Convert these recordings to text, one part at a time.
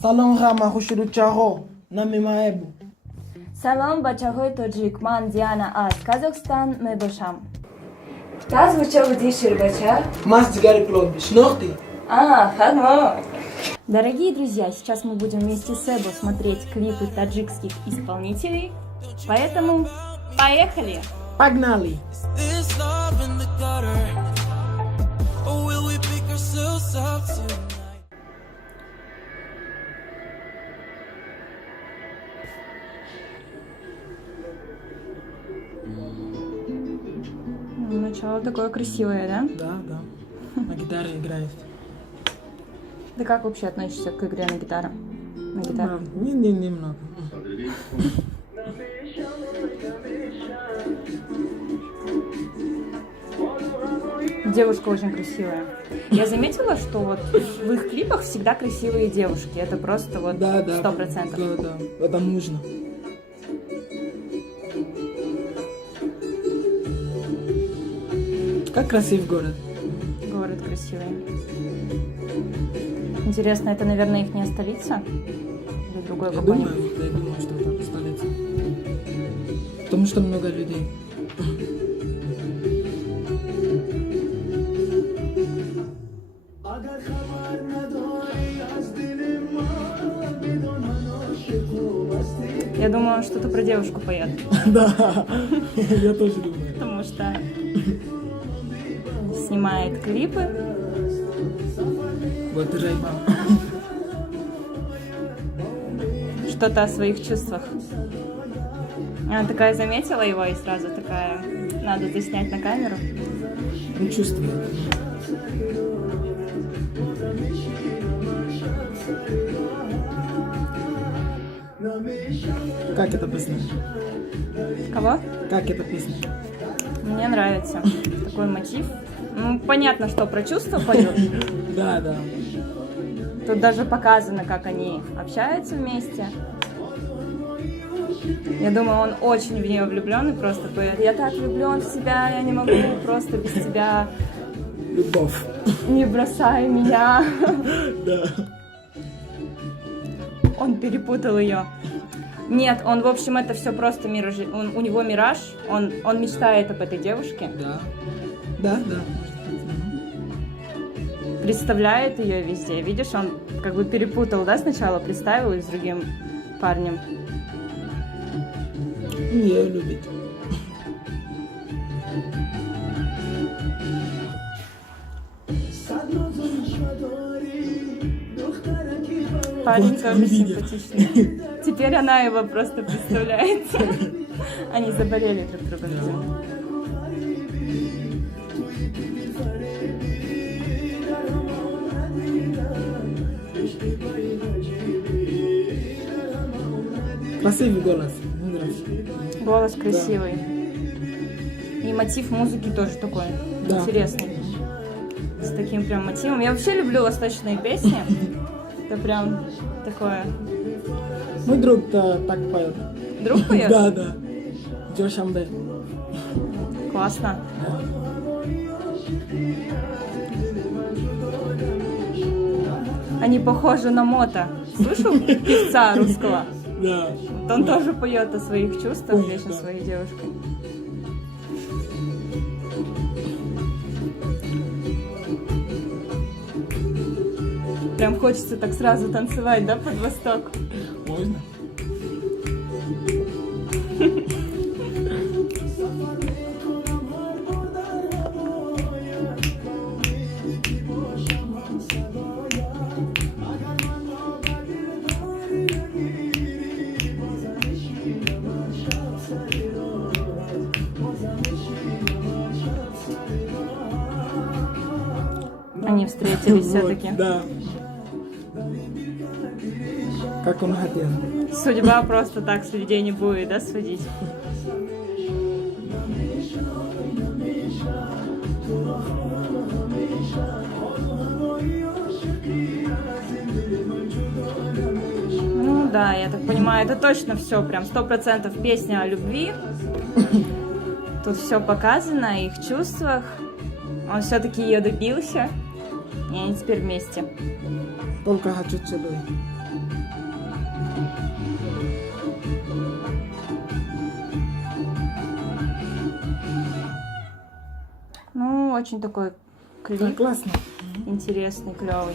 Salon Rama Hushidu Charo, Nami Maebu. Салам, бачагой тоджик, ман Диана Аз, Казахстан, мы башам. Таз вучал дишир бача? Мас Гарри Плод, Шнохти. Хамо. Дорогие друзья, сейчас мы будем вместе с Эбо смотреть клипы таджикских исполнителей, поэтому поехали! Погнали. Начало такое красивое, да? Да. На гитаре играет. Ты как вообще относишься к игре на гитаре? На гитаре? Немного. Девушка очень красивая. Я заметила, что вот в их клипах всегда красивые девушки. Это просто вот 100%. Да, это нужно. Как красив город. Город красивый. Интересно, это, наверное, их столица? Или другой Я какой-нибудь? думаю, что это столица. Потому что много людей. Я думаю, что-то про девушку поет. Да, я тоже думаю. Потому что снимает клипы. Вот Райба. Что-то о своих чувствах. Она такая заметила его и сразу такая, надо заснять на камеру. Он чувствует. Как эта песня? Кого? Как эта песня? Мне нравится такой мотив. Ну, понятно, что про чувства поют. Да. Тут даже показано, как они общаются вместе. Я думаю, он очень в нее влюблен и просто поет: я так влюблен в тебя, я не могу просто без тебя. Любовь. Не бросай меня. Да. Он перепутал ее. Нет, он, в общем, это все просто мираж. У него мираж, он мечтает об этой девушке. Да. Представляет ее везде. Видишь, он как бы перепутал, да, сначала представил их с другим парнем. Не любит. Парень Вот тоже видят. симпатичный. Теперь она его просто представляет. Они заболели друг другом, видимо. Красивый голос. Мне нравится. Голос красивый. И мотив музыки тоже такой интересный. С таким прям мотивом. Я вообще люблю восточные песни. Это прям такое. Мой друг-то так поет. Друг поет? Да. Джошамбе. Классно. Они похожи на Мото. Слышал певца русского? Да. Вот он тоже поет о своих чувствах, вечно своей девушкой. Прям хочется так сразу танцевать, да, под восток? Можно? Они встретились все-таки. Да. Как он хотел. Судьба просто так с людей не будет, да, сводить? Ну да, я так понимаю, это точно все, прям 100% песня о любви. Тут все показано, о их чувствах. Он все-таки ее добился, и они теперь вместе. Только хочу целую. Ну, очень такой Да, клип, классно. интересный, клевый.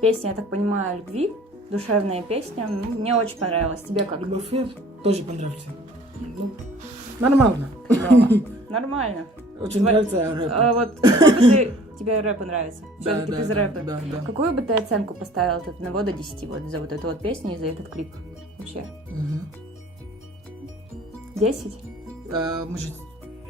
Песня, я так понимаю, о любви, душевная песня. Ну, мне очень понравилась. Тебе как? Любовь тоже понравился. Ну, нормально. Клево. Нормально. Очень Твой- нравится рэп. А вот какой бы тебе рэп нравится? Да, Все-таки да, ты за да, рэпер. да, да. Какую бы ты оценку поставила от 1 до 10 вот за вот эту вот песню и за этот клип? Вообще? Мгм. 10? Может,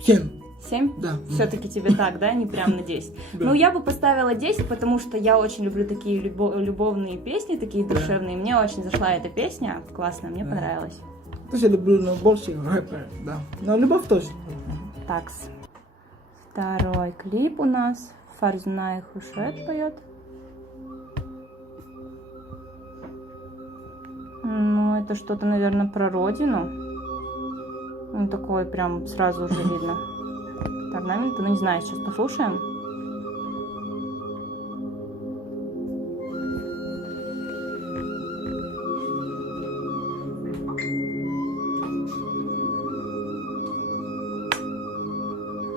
7. 7? Да. Все-таки тебе так, да? Не прям на 10. Да. Ну, я бы поставила 10, потому что я очень люблю такие любовные песни, такие Да. душевные. Мне очень зашла эта песня. Классная, мне Да. понравилась. Тоже люблю, но больше рэпер, да. Но любовь тоже. Такс. Второй клип у нас. Фарзунай Хушет поет. Ну, это что-то, наверное, про родину. Он такой прям сразу уже видно. Орнаменты, ну не знаю, сейчас послушаем.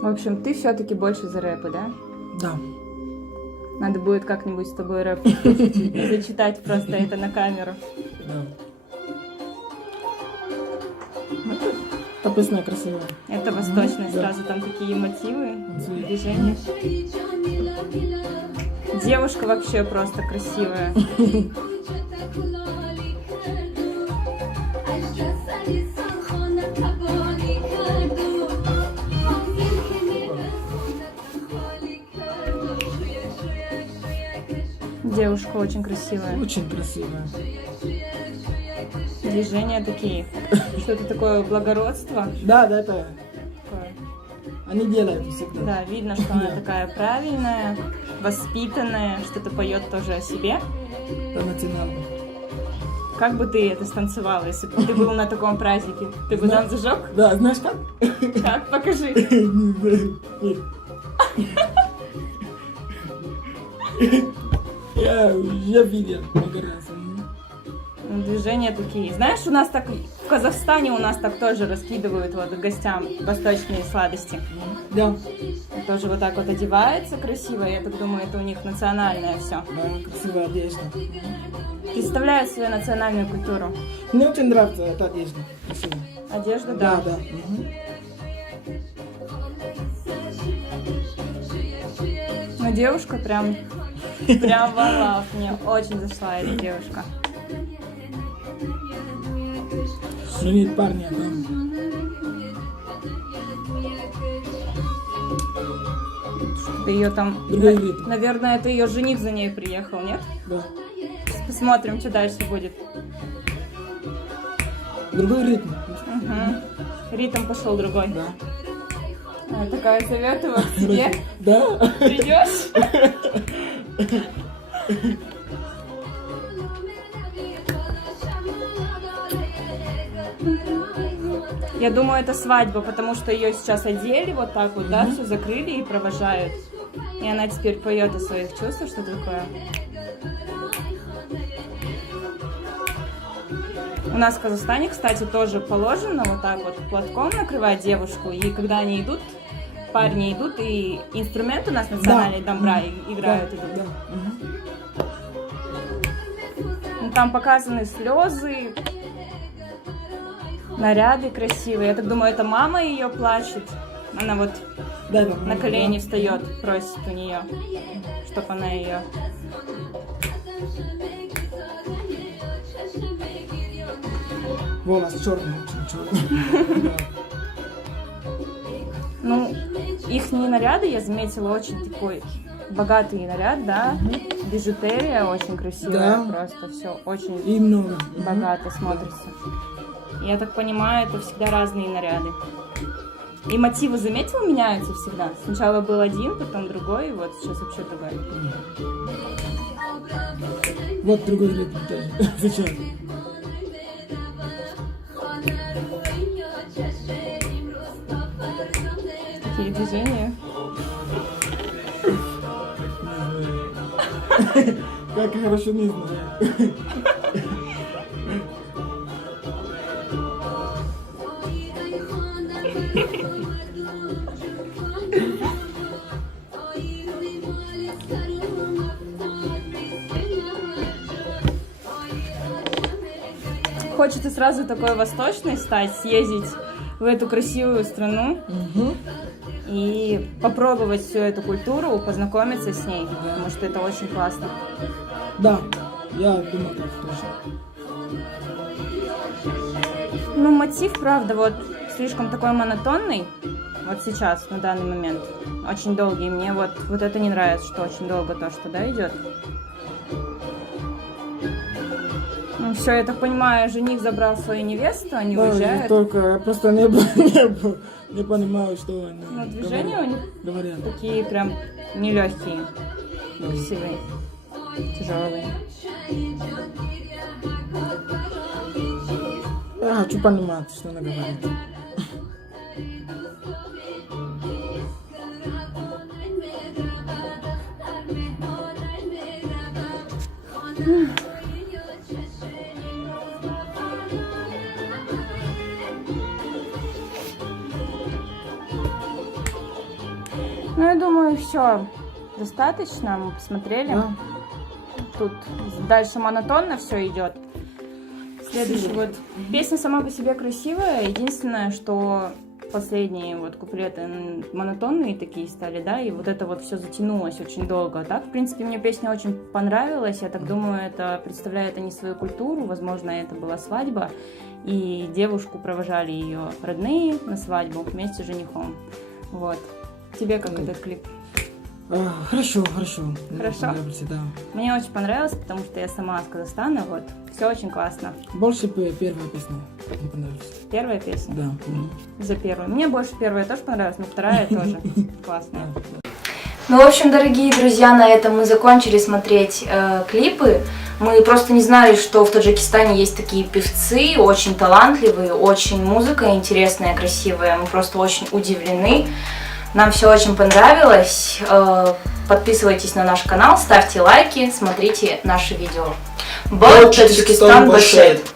В общем, ты все-таки больше за рэпы, да? Да. Надо будет как-нибудь с тобой рэп послушать и зачитать просто это на камеру. Да. Эта песня красивая. Это восточный, Да. сразу там такие мотивы, Свои. движения. Девушка вообще просто красивая. Девушка очень красивая. Очень красивая. Движения такие. Что-то такое благородство. Да, да, это Такое. они делают всегда. Да, видно, что она такая правильная, воспитанная, что-то поет тоже о себе. Это национально. Как бы ты это станцевала, если бы ты был на таком празднике? Ты бы там зажег? Да, знаешь как? Как? Покажи. Нет. Я видел много раз. Движения такие. Знаешь, у нас так в Казахстане у нас так тоже раскидывают вот гостям восточные сладости. Да, Тоже вот так вот одевается красиво. Я так думаю, это у них национальное все. да, красивая одежда. Представляют свою национальную культуру. Мне очень нравится эта одежда. Красивая. Одежда, Да, да. да. Мгм. Но девушка прям вау, мне очень зашла эта девушка. Но нет парня, да. Ты ее там, Другой вид. наверное, это ее жених за ней приехал, нет? Да. Посмотрим, что дальше будет. Другой ритм. Угу. Ритм пошел другой. Да. Такая советую к тебе. Да. Придешь? Я думаю, это свадьба, потому что ее сейчас одели вот так вот, да, все закрыли и провожают. И она теперь поет о своих чувствах, что такое. У нас в Казахстане, кстати, тоже положено вот так вот платком накрывать девушку. И когда они идут, парни идут, и инструмент у нас национальный домбра играют. Да, да. Мгм. Ну, там показаны слезы, наряды красивые. Я так думаю, это мама ее плачет. Она вот Да, да. на колени Да. встает, просит у нее, чтобы она ее. Волос черный, очень черный. Да. Ну, их наряды я заметила очень такой богатый наряд, да. Бижутерия очень красивая, Да. просто все очень И много. богато смотрится. Я так понимаю, это всегда разные наряды. И мотивы, заметила, меняются всегда. Сначала был один, потом другой, и вот сейчас вообще другой. Вот другой ритм тоже. Сейчас. Такие движения. Как хорошо не знаю. хочется сразу такой восточной стать, съездить в эту красивую страну и попробовать всю эту культуру, познакомиться с ней, потому что это очень классно. Да, я думаю, так тоже. Ну, мотив, правда, вот слишком такой монотонный, вот сейчас, на данный момент, очень долгий. Мне вот это не нравится, что очень долго то, что, да, идет. Ну, все, я так понимаю, жених забрал свою невесту, они уезжают. Только я просто не понимаю, что они Ну, движения у них говорят. такие прям нелегкие, красивые, тяжелые. Я хочу понимать, что она говорит. Ну, я думаю, все достаточно, мы посмотрели. Да. Тут дальше монотонно все идет. Следующий вот. Песня сама по себе красивая. Единственное, что последние вот куплеты монотонные такие стали, да, и вот это вот все затянулось очень долго. А так, в принципе, мне песня очень понравилась. Я так думаю, это представляет они свою культуру. Возможно, это была свадьба. И девушку провожали ее родные на свадьбу вместе с женихом. Вот. Тебе как этот клип? Хорошо, хорошо. Хорошо? Да. Мне очень понравилось, потому что я сама из Казахстана, вот. Все очень классно. Больше первая песня мне понравилась. Первая песня? Да. За первую. Мне больше первая тоже понравилась, но вторая тоже классная. Ну, в общем, дорогие друзья, на этом мы закончили смотреть клипы. Мы просто не знали, что в Таджикистане есть такие певцы, очень талантливые, очень музыка интересная, красивая. Мы просто очень удивлены. Нам все очень понравилось. Подписывайтесь на наш канал, ставьте лайки, смотрите наши видео. Бот Таджикистан Башет.